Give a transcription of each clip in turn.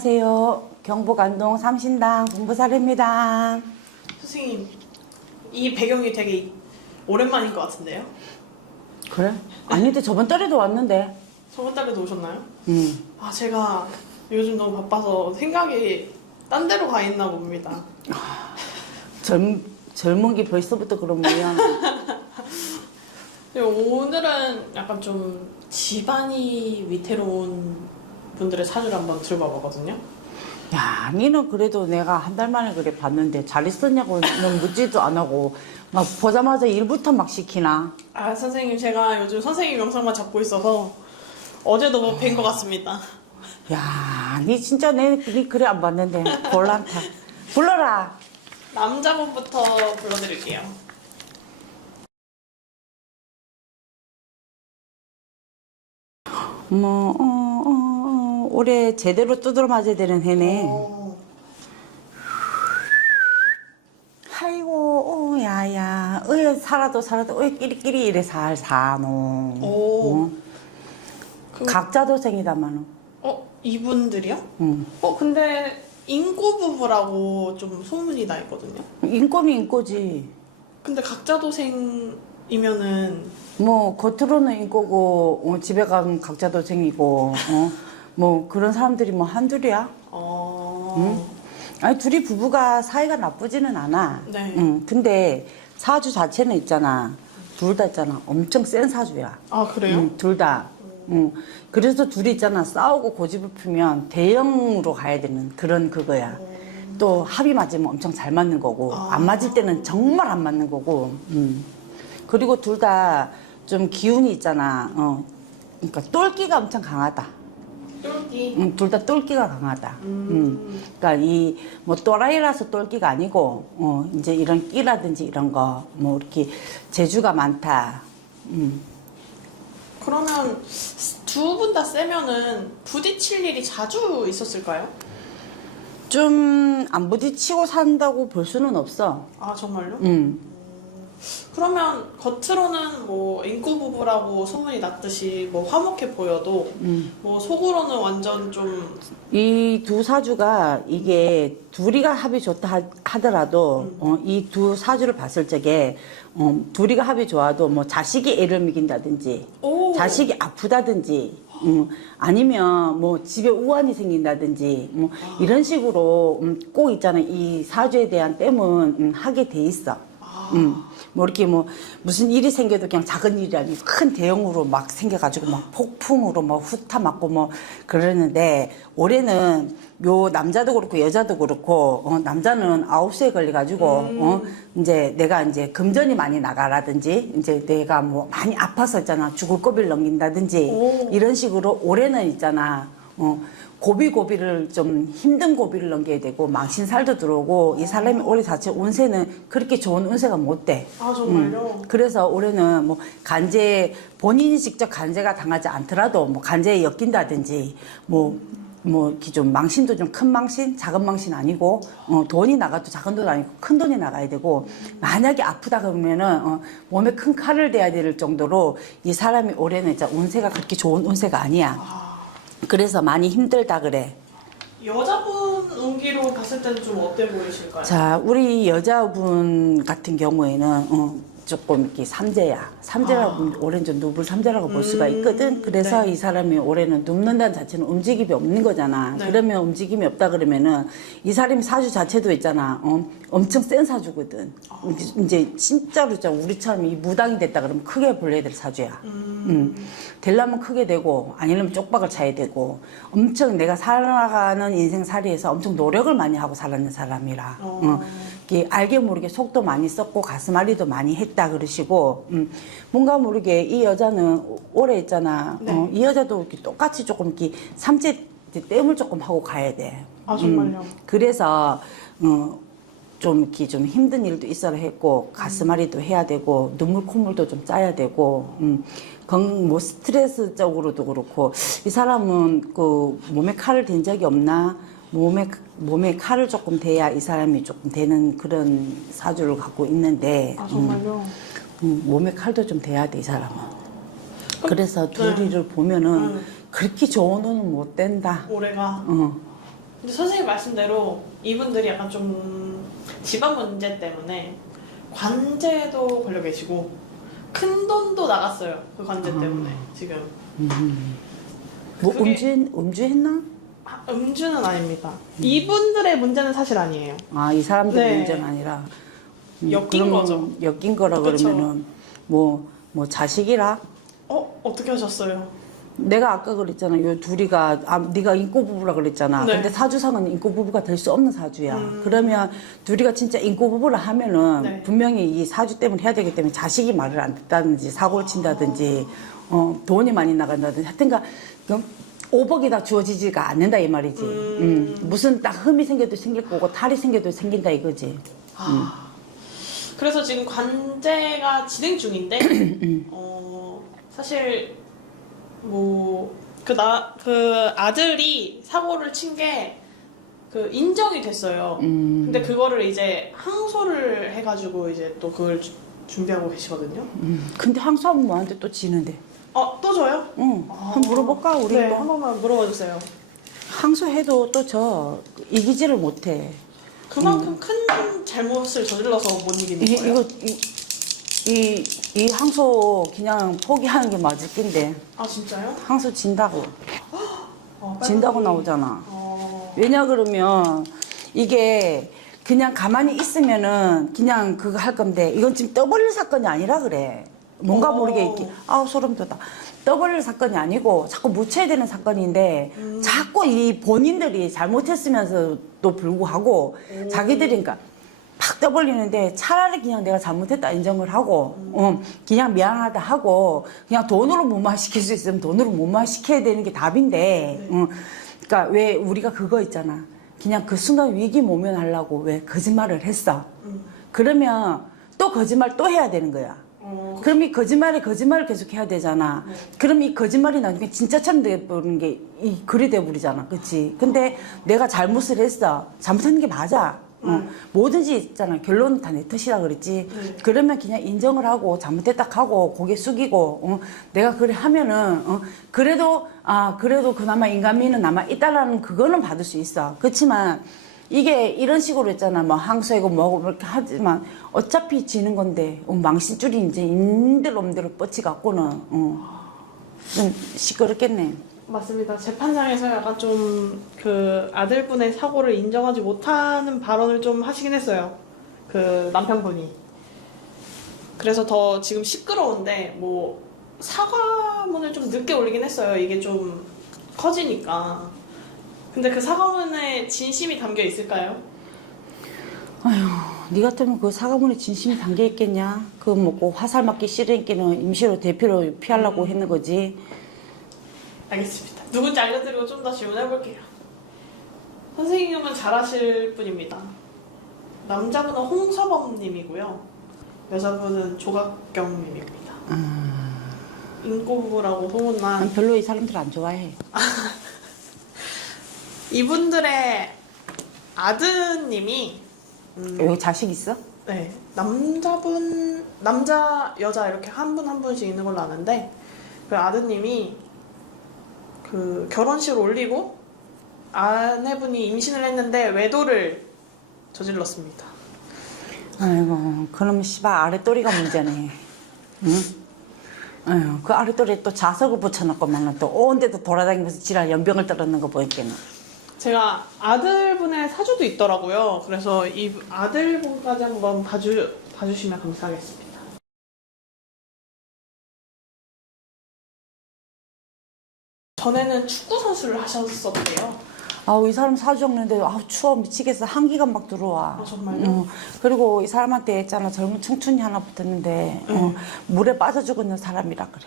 안녕하세요. 경북 안동 삼신당 공부사례입니다. 선생님, 이 배경이 되게 오랜만인 것 같은데요? 그래? 아닌데 저번 달에도 왔는데. 저번 달에도 오셨나요? 응. 아, 제가 요즘 너무 바빠서 생각이 딴 데로 가 있나 봅니다. 젊은 게 벌써부터 그런 모양. 오늘은 약간 좀 집안이 위태로운 분들의 사주를 한번 들어봐 보거든요. 야, 니는 그래도 내가 한 달 만에 그래 봤는데 잘 있었냐고는 묻지도 안 하고 막 보자마자 일부터 막 시키나. 아, 선생님, 제가 요즘 선생님 영상만 잡고 있어서 어제도 뭐 뵌 것 같습니다. 야, 니 진짜 니 그래 안 봤는데 곤란타. 불러라. 남자분부터 불러드릴게요. 올해 제대로 두드러 맞아야 되는 해네. 아이고, 야야, 살아도 끼리끼리 이래 살 사노. 오. 각자 도생이다마는. 이분들이요? 응. 근데 인고 부부라고 좀 소문이 나 있거든요. 인꼬면 인꼬지. 근데 각자 도생이면은 뭐 겉으로는 인꼬고 집에 가면 각자 도생이고 뭐 그런 사람들이 뭐 한둘이야. 응? 아니 둘이 부부가 사이가 나쁘지는 않아. 네. 응. 근데 사주 자체는 있잖아. 둘 다 있잖아. 엄청 센 사주야. 아, 그래요? 응, 둘 다. 응. 그래서 둘이 있잖아. 싸우고 고집을 피면 대형으로 가야 되는 그런 그거야. 또 합이 맞으면 엄청 잘 맞는 거고 안 맞을 때는 정말 안 맞는 거고. 그리고 둘 다 좀 기운이 있잖아. 그러니까 똘끼가 엄청 강하다. 똘끼. 둘 다 똘끼가 강하다. 그러니까 이 뭐 또라이라서 똘끼가 아니고 이제 이런 끼라든지 이런 거 뭐 이렇게 재주가 많다. 그러면 두 분 다 세면은 부딪힐 일이 자주 있었을까요? 좀 안 부딪히고 산다고 볼 수는 없어. 아, 정말요? 음. 그러면 겉으로는 뭐 인고 부부라고 소문이 났듯이 뭐 화목해 보여도 뭐 속으로는 완전 좀 이 두 사주가 이게 둘이가 합이 좋다 하더라도 이 두 사주를 봤을 적에 둘이가 합이 좋아도 뭐 자식이 애를 먹인다든지 오. 자식이 아프다든지 아니면 뭐 집에 우환이 생긴다든지 뭐 이런 식으로 꼭 있잖아. 이 사주에 대한 땜은 하게 돼 있어. 뭐 이렇게 뭐 무슨 일이 생겨도 그냥 작은 일이 아니고 큰 대형으로 막 생겨가지고 막 폭풍으로 막 후타 맞고 뭐 그러는데 올해는 요 남자도 그렇고 여자도 그렇고 남자는 9수에 걸려가지고 이제 내가 이제 금전이 많이 나가라든지 이제 내가 뭐 많이 아파서 있잖아 죽을 고비를 넘긴다든지 오. 이런 식으로 올해는 있잖아 고비를 좀 힘든 고비를 넘겨야 되고 망신살도 들어오고 이 사람이 올해 자체 운세는 그렇게 좋은 운세가 못 돼. 아, 정말요? 그래서 올해는 뭐 간제 본인이 직접 간제가 당하지 않더라도 뭐 간제에 엮인다든지 뭐 이렇게 좀 망신도 좀 큰 망신, 작은 망신 아니고 돈이 나가도 작은 돈 아니고 큰 돈이 나가야 되고 만약에 아프다 그러면은 몸에 큰 칼을 대야 될 정도로 이 사람이 올해는 진짜 운세가 그렇게 좋은 운세가 아니야. 그래서 많이 힘들다 그래. 여자분 운기로 봤을 때는 좀 어때 보이실까요? 자, 우리 여자분 같은 경우에는 조금 이렇게 삼재야. 삼재라고 올해는 좀 누불 삼재라고 볼 수가 있거든. 그래서 네. 이 사람이 올해는 눕는다는 자체는 움직임이 없는 거잖아. 네. 그러면 움직임이 없다 그러면은 이 사람이 사주 자체도 있잖아. 엄청 센 사주거든. 이제 진짜로 진짜 우리처럼 이 무당이 됐다 그러면 크게 불려야 될 사주야. 되려면 크게 되고 아니면 쪽박을 차야 되고 엄청 내가 살아가는 인생살이에서 엄청 노력을 많이 하고 살았는 사람이라 이게 알게 모르게 속도 많이 썼고 가슴앓이도 많이 했다 그러시고 뭔가 모르게 이 여자는 올해 있잖아. 네. 이 여자도 이렇게 똑같이 조금 이렇게 삼재 땜을 조금 하고 가야 돼. 아, 정말요? 그래서 좀 이렇게 좀 힘든 일도 있어야 했고 가슴앓이도 해야 되고 눈물 콧물도 좀 짜야 되고 뭐 스트레스적으로도 그렇고 이 사람은 그 몸에 칼을 댄 적이 없나 몸에 칼을 조금 대야 이 사람이 조금 되는 그런 사주를 갖고 있는데 아, 정말요? 몸에 칼도 좀 대야 돼 이 사람은. 그래서 둘이를 보면은 그렇게 좋은 운은 못 된다. 올해가 근데 선생님 말씀대로 이분들이 약간 좀 집안 문제 때문에 관제도 걸려 계시고 큰 돈도 나갔어요. 그 관제 때문에 지금. 뭐 그게- 음주했나? 음주는 아닙니다. 이분들의 문제는 사실 아니에요. 아, 이 사람들 네. 문제가 아니라 엮인 그러면 거죠. 엮인 거라 그쵸. 그러면은 뭐 자식이라 어떻게 하셨어요? 내가 아까 그랬잖아. 요 둘이가 네가 인꼬 부부라 그랬잖아. 네. 근데 사주상은 인꼬 부부가 될 수 없는 사주야. 그러면 둘이가 진짜 인꼬 부부라 하면은 네. 분명히 이 사주 때문에 해야 되기 때문에 자식이 말을 안 듣다든지 사고를 친다든지 돈이 많이 나간다든지 하여튼가 오복이 다 주어지지가 않는다 이 말이지. 무슨 딱 흠이 생겨도 생길 거고 탈이 생겨도 생긴다 이거지. 그래서 지금 관제가 진행 중인데, 사실, 그 아들이 사고를 친 게, 인정이 됐어요. 근데 그거를 이제 항소를 해가지고 이제 또 그걸 준비하고 계시거든요. 근데 항소하면 뭐한테 또 지는데. 또 줘요? 응. 한번 물어볼까 우리 네, 또. 한 번만 물어봐 주세요. 항소해도 또 이기지를 못해. 그만큼 큰 잘못을 저질러서 못 이기는 이게 거예요? 이 항소 그냥 포기하는 게 맞을 낀데 아, 진짜요? 항소 진다고 빨리- 진다고 나오잖아. 어, 왜냐 그러면 이게 그냥 가만히 있으면은 그냥 그거 할 건데 이건 지금 떠벌릴 사건이 아니라 그래. 뭔가 모르게 이렇게 소름 돋아. 떠벌릴 사건이 아니고 자꾸 묻혀야 되는 사건인데 자꾸 이 본인들이 잘못했으면서도 불구하고 자기들이 그러니까 팍 떠벌리는데 차라리 그냥 내가 잘못했다 인정을 하고 그냥 미안하다 하고 그냥 돈으로 무마시킬 수 있으면 돈으로 무마시켜야 되는 게 답인데 그러니까 왜 우리가 그거 있잖아. 그냥 그 순간 위기 모면하려고 왜 거짓말을 했어. 그러면 또 거짓말 또 해야 되는 거야. 그럼 이 거짓말을 계속 해야 되잖아. 그럼 이 거짓말이 나중에 진짜처럼 돼버리는 게 이 글이 돼버리잖아. 그치? 근데 내가 잘못을 했어. 잘못한 게 맞아. 뭐든지 있잖아. 결론은 다 내 탓이라 그랬지. 그러면 그냥 인정을 하고 잘못했다 하고 고개 숙이고 내가 그래 하면은 그래도 그나마 인간미는 남아 있다라는 그거는 받을 수 있어. 그렇지만 이게 이런 식으로 했잖아. 뭐 항소하고 뭐하고 이렇게 하지만 어차피 지는 건데 망신줄이 이제 인들놈대로 뻗치 갖고는 좀 시끄럽겠네. 맞습니다. 재판장에서 약간 좀 그 아들분의 사고를 인정하지 못하는 발언을 좀 하시긴 했어요. 그 남편분이. 그래서 더 지금 시끄러운데 뭐 사과문을 좀 늦게 올리긴 했어요. 이게 좀 커지니까. 근데 그 사과문에 진심이 담겨 있을까요? 니 같으면 그 사과문에 진심이 담겨 있겠냐? 그거 먹고 화살 맞기 싫으니까는 임시로 대표로 피하려고 했는 거지. 알겠습니다. 누군지 알려드리고 좀 더 질문해볼게요. 선생님은 잘하실 분입니다. 남자분은 홍서범님이고요. 여자분은 조각경님입니다. 인꼬부부라고 소문난 난 별로 이 사람들 안 좋아해. 이분들의 아드님이 여기 자식 있어? 네, 남자, 여자 이렇게 한 분 한 분씩 있는 걸로 아는데 그 아드님이 그 결혼식을 올리고 아내분이 임신을 했는데 외도를 저질렀습니다. 아이고, 그럼 씨발 아랫도리가 문제네. 응? 아유, 그 아랫도리에 또 자석을 붙여놨고만 또 온 데도 돌아다니면서 지랄 연병을 떨었는 거 보니까는. 제가 아들분의 사주도 있더라고요. 그래서 이 아들분까지 한번 봐주시면 감사하겠습니다. 전에는 축구 선수를 하셨었대요. 아우, 이 사람 사주 적는데 아우 추워 미치겠어. 한기가 막 들어와. 아, 정말요? 그리고 이 사람한테 있잖아 젊은 청춘이 하나 붙었는데 물에 빠져 죽었는 사람이라 그래.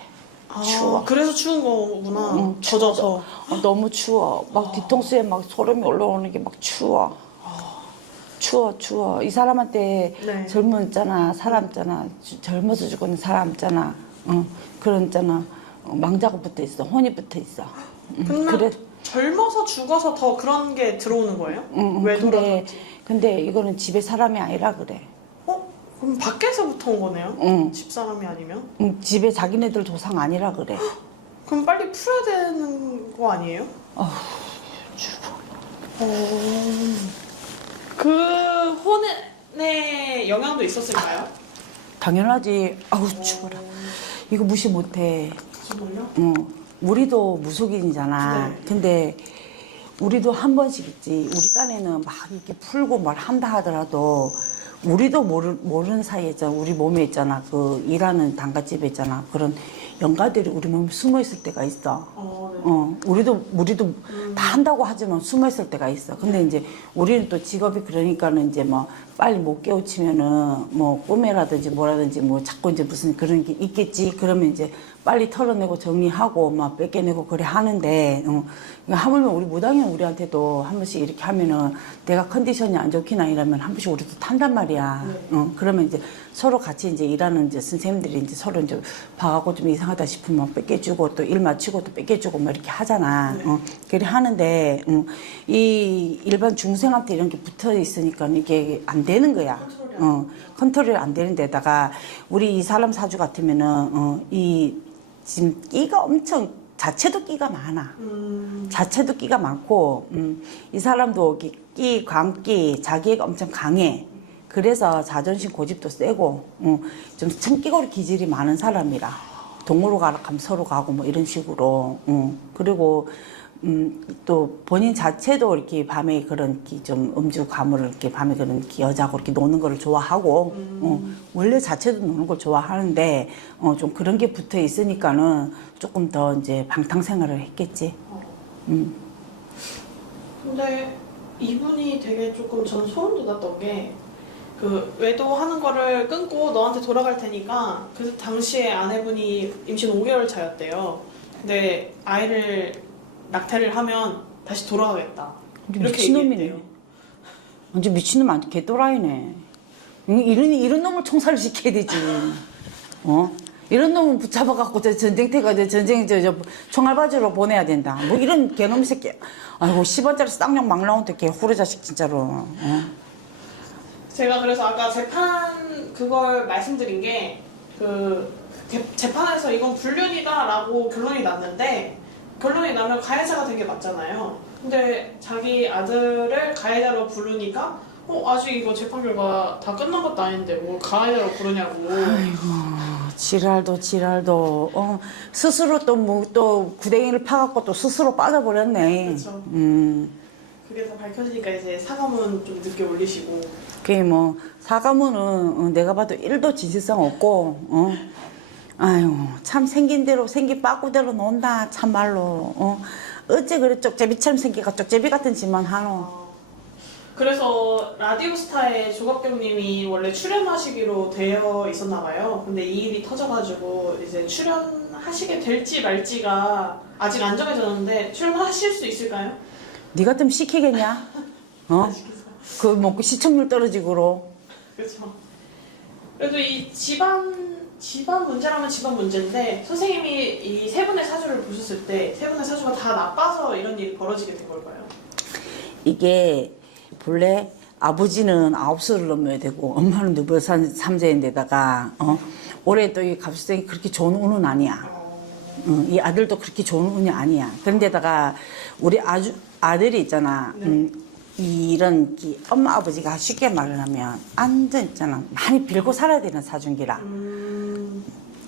추워. 그래서 추운 거구나. 젖어서. 너무 추워. 막 뒤통수에 막 소름이 올라오는 게 막 추워. 추워. 이 사람한테 네. 젊은 있잖아 사람 있잖아 젊어서 죽었는 사람 있잖아. 그런 있잖아 망자가 붙어 있어. 혼이 붙어 있어. 근데 젊어서 죽어서 더 그런 게 들어오는 거예요? 왜 근데 이거는 집에 사람이 아니라 그래. 그럼 밖에서부터 온 거네요? 집사람이 아니면? 집에 자기네들 조상 아니라 그래. 그럼 빨리 풀어야 되는 거 아니에요? 그 혼의 영향도 있었을까요? 당연하지. 아우 추워라. 이거 무시 못해. 정말요? 우리도 무속인이잖아. 네. 근데 우리도 한 번씩 있지. 우리 딴에는 막 이렇게 풀고 말 한다 하더라도 우리도 모르는 사이에 있잖아. 우리 몸에 있잖아. 그 일하는 단가집에 있잖아. 그런 영가들이 우리 몸에 숨어 있을 때가 있어. 네. 우리도 다 한다고 하지만 숨어 있을 때가 있어. 근데 이제 우리는 또 직업이 그러니까는 이제 뭐 빨리 못 깨우치면은 뭐 꿈에라든지 뭐라든지 뭐 자꾸 이제 무슨 그런 게 있겠지. 그러면 이제 빨리 털어내고 정리하고 막 뺏겨내고 그래 하는데, 하물며 우리 무당이 우리한테도 한 번씩 이렇게 하면은 내가 컨디션이 안 좋기나 이러면 한 번씩 우리도 탄단 말이야. 그러면 이제 서로 같이 이제 일하는 이제 선생님들이 이제 서로 이제 봐갖고 좀 이상하다 싶으면 뺏겨주고 또 일 마치고 또 뺏겨주고 뭐 이렇게 하잖아. 그래 하는데, 이 일반 중생한테 이런 게 붙어 있으니까 이게 안 되는 거야. 컨트롤이 안 되는 데다가 우리 이 사람 사주 같으면은, 지금 끼가 엄청 자체도 끼가 많아. 자체도 끼가 많고, 이 사람도 끼, 광끼, 자기애가 엄청 강해. 그래서 자존심 고집도 세고, 좀 청기고리 기질이 많은 사람이라. 동으로 가라 하면 서로 가고 뭐 이런 식으로. 그리고, 또 본인 자체도 이렇게 밤에 그런 좀 음주 가물을 이렇게 밤에 그런 여자하고 이렇게 노는 거를 좋아하고, 원래 자체도 노는 걸 좋아하는데, 좀 그런 게 붙어 있으니까는 조금 더 이제 방탕 생활을 했겠지. 근데 이분이 되게 조금 저는 소름 돋았던 게, 그 외도하는 거를 끊고 너한테 돌아갈 테니까 그 당시에 아내분이 임신 5개월 차였대요. 근데 아이를 낙태를 하면 다시 돌아가겠다. 이렇게 미친놈이네. 얘기했대요. 완전 미친놈 아니야. 개또라이네. 이런 놈을 총살을 시켜야 되지. 이런 놈은 붙잡아갖고 전쟁터 가서 저 총알바지로 보내야 된다. 뭐 이런 개놈 새끼. 아이고 10원짜리 쌍욕 막 나오는데 개 후레 자식 진짜로. 제가 그래서 아까 재판 그걸 말씀드린 게 그 재판에서 이건 불륜이다라고 결론이 났는데 결론이 나면 가해자가 된 게 맞잖아요. 근데 자기 아들을 가해자로 부르니까 아직 이거 재판 결과 다 끝난 것도 아닌데 뭘 가해자로 부르냐고. 아이고 지랄도 스스로 또 뭐 또 구덩이를 파갖고 또 스스로 빠져버렸네. 그렇죠. 그게 다 밝혀지니까 이제 사과문 좀 늦게 올리시고. 그게 뭐 사과문은 내가 봐도 1도 진실성 없고 아유 참 생긴 대로 생긴 빠꾸대로 논다 참말로 어째 그래 쪽제비처럼 생기가 쪽제비 같은 짓만 하노. 그래서 라디오스타에 조갑경님이 원래 출연하시기로 되어 있었나 봐요. 근데 이 일이 터져가지고 이제 출연하시게 될지 말지가 아직 안 정해졌는데 출연하실 수 있을까요? 네 같으면 시키겠냐? 그 뭐 시청률 떨어지고로. 그렇죠. 그래도 이 집안 문제라면 집안 문제인데 선생님이 이 세 분의 사주를 보셨을 때 세 분의 사주가 다 나빠서 이런 일이 벌어지게 된 걸까요? 이게 본래 아버지는 9수를 넘어야 되고 엄마는 누벌산 3세인데다가 올해 또 이 갑수생이 그렇게 좋은 운은 아니야. 이 아들도 그렇게 좋은 운이 아니야. 그런데다가 우리 아들이 있잖아. 이런 엄마 아버지가 쉽게 말을 하면 완전 있잖아. 많이 빌고 살아야 되는 사준기라.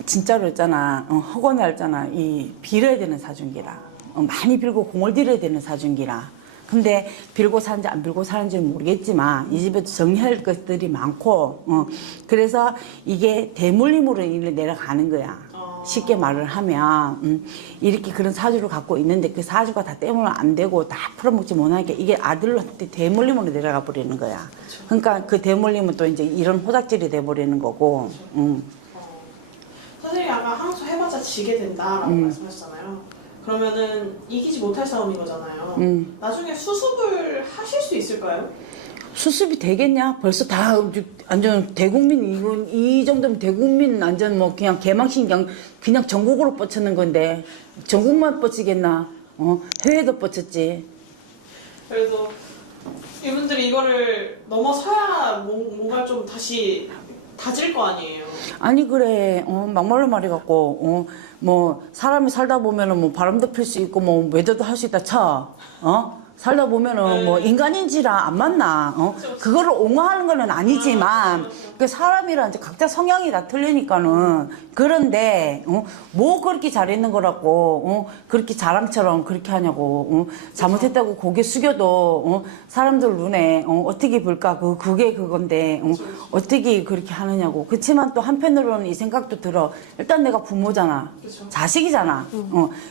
진짜로 있잖아. 허건이 알잖아. 이 빌어야 되는 사준기라. 많이 빌고 공을 들여야 되는 사준기라. 근데 빌고 사는지 안 빌고 사는지는 모르겠지만 이 집에도 정리할 것들이 많고 그래서 이게 대물림으로 내려가는 거야. 쉽게 말을 하면 이렇게 그런 사주를 갖고 있는데 그 사주가 다 때문에 안 되고 다 풀어먹지 못하니까 이게 아들한테 대물림으로 내려가 버리는 거야. 그러니까 그 대물림은 또 이제 이런 호닥질이 돼 버리는 거고. 선생님이 아까 항소 해봤자 지게 된다라고 말씀하셨잖아요. 그러면은 이기지 못할 싸움인 거잖아요. 나중에 수습을 하실 수 있을까요? 수습이 되겠냐? 벌써 다 완전 대국민 이 정도면 대국민 완전 뭐 그냥 개망신 그냥 전국으로 뻗치는 건데 전국만 뻗치겠나? 해외도 뻗쳤지. 그래도 이분들이 이거를 넘어서야 뭔가 좀 다시 다질 거 아니에요. 아니 그래 막말로 말해갖고 뭐 사람이 살다 보면은 뭐 바람도 필 수 있고 뭐 외도도 할 수 있다 쳐. 살다 보면은 뭐 인간인지라 안 맞나? 그거를 옹호하는 거는 아니지만 그 사람이란 이제 각자 성향이 다 틀리니까는 그런데 뭐 그렇게 잘했는 거라고 그렇게 자랑처럼 그렇게 하냐고 잘못했다고 고개 숙여도 사람들 눈에 어떻게 볼까 그게 그건데 어떻게 그렇게 하느냐고. 그렇지만 또 한편으로는 이 생각도 들어. 일단 내가 부모잖아. 그쵸. 자식이잖아.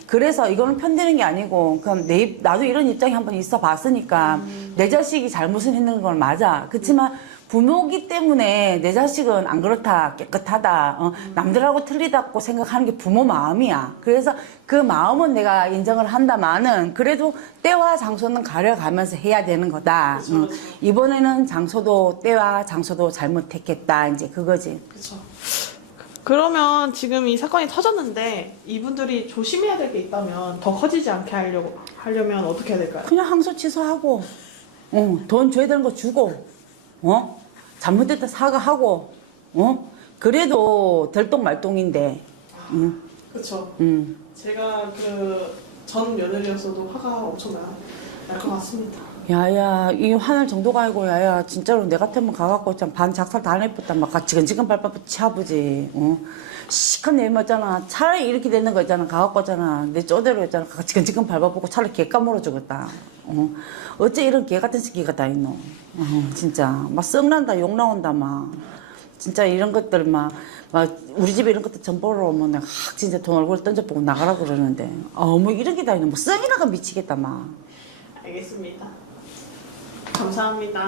그래서 이거는 편드는 게 아니고, 그럼 나도 이런 입장이 한번 있어 봤으니까, 내 자식이 잘못을 했는 건 맞아. 그렇지만, 부모기 때문에 내 자식은 안 그렇다, 깨끗하다, 남들하고 틀리다고 생각하는 게 부모 마음이야. 그래서 그 마음은 내가 인정을 한다마는, 그래도 때와 장소는 가려가면서 해야 되는 거다. 그쵸, 그쵸. 이번에는 장소도, 때와 장소도 잘못했겠다. 이제 그거지. 그렇죠. 그러면 지금 이 사건이 터졌는데 이분들이 조심해야 될 게 있다면 더 커지지 않게 하려면 어떻게 해야 될까요? 그냥 항소 취소하고, 돈 줘야 되는 거 주고, 잘못됐다 사과하고, 그래도 들똥말똥인데, 그렇죠. 제가 그 전 며느리였어도 화가 엄청 날 것 같습니다. 야야, 이 화날 정도가 아니고, 야야, 진짜로 내 같으면 가갖고, 참, 반 작살 다 내렸다, 막, 지근지근 발바닥 치아보지, 시큰 내맞잖아. 차라리 이렇게 되는 거 있잖아. 가갖고 있잖아. 내 쪼대로 있잖아. 지근지근 밟아보고 차라리 개 까물어 주겠다. 어째 이런 개 같은 새끼가 다 있노. 진짜. 막 썩난다, 욕 나온다, 막. 진짜 이런 것들 막 우리 집에 이런 것들 전 보러 오면 내가 진짜 돈 얼굴 던져보고 나가라 그러는데. 뭐 이런 게 다 있노. 뭐 썩이나가 미치겠다, 막. 알겠습니다. 감사합니다.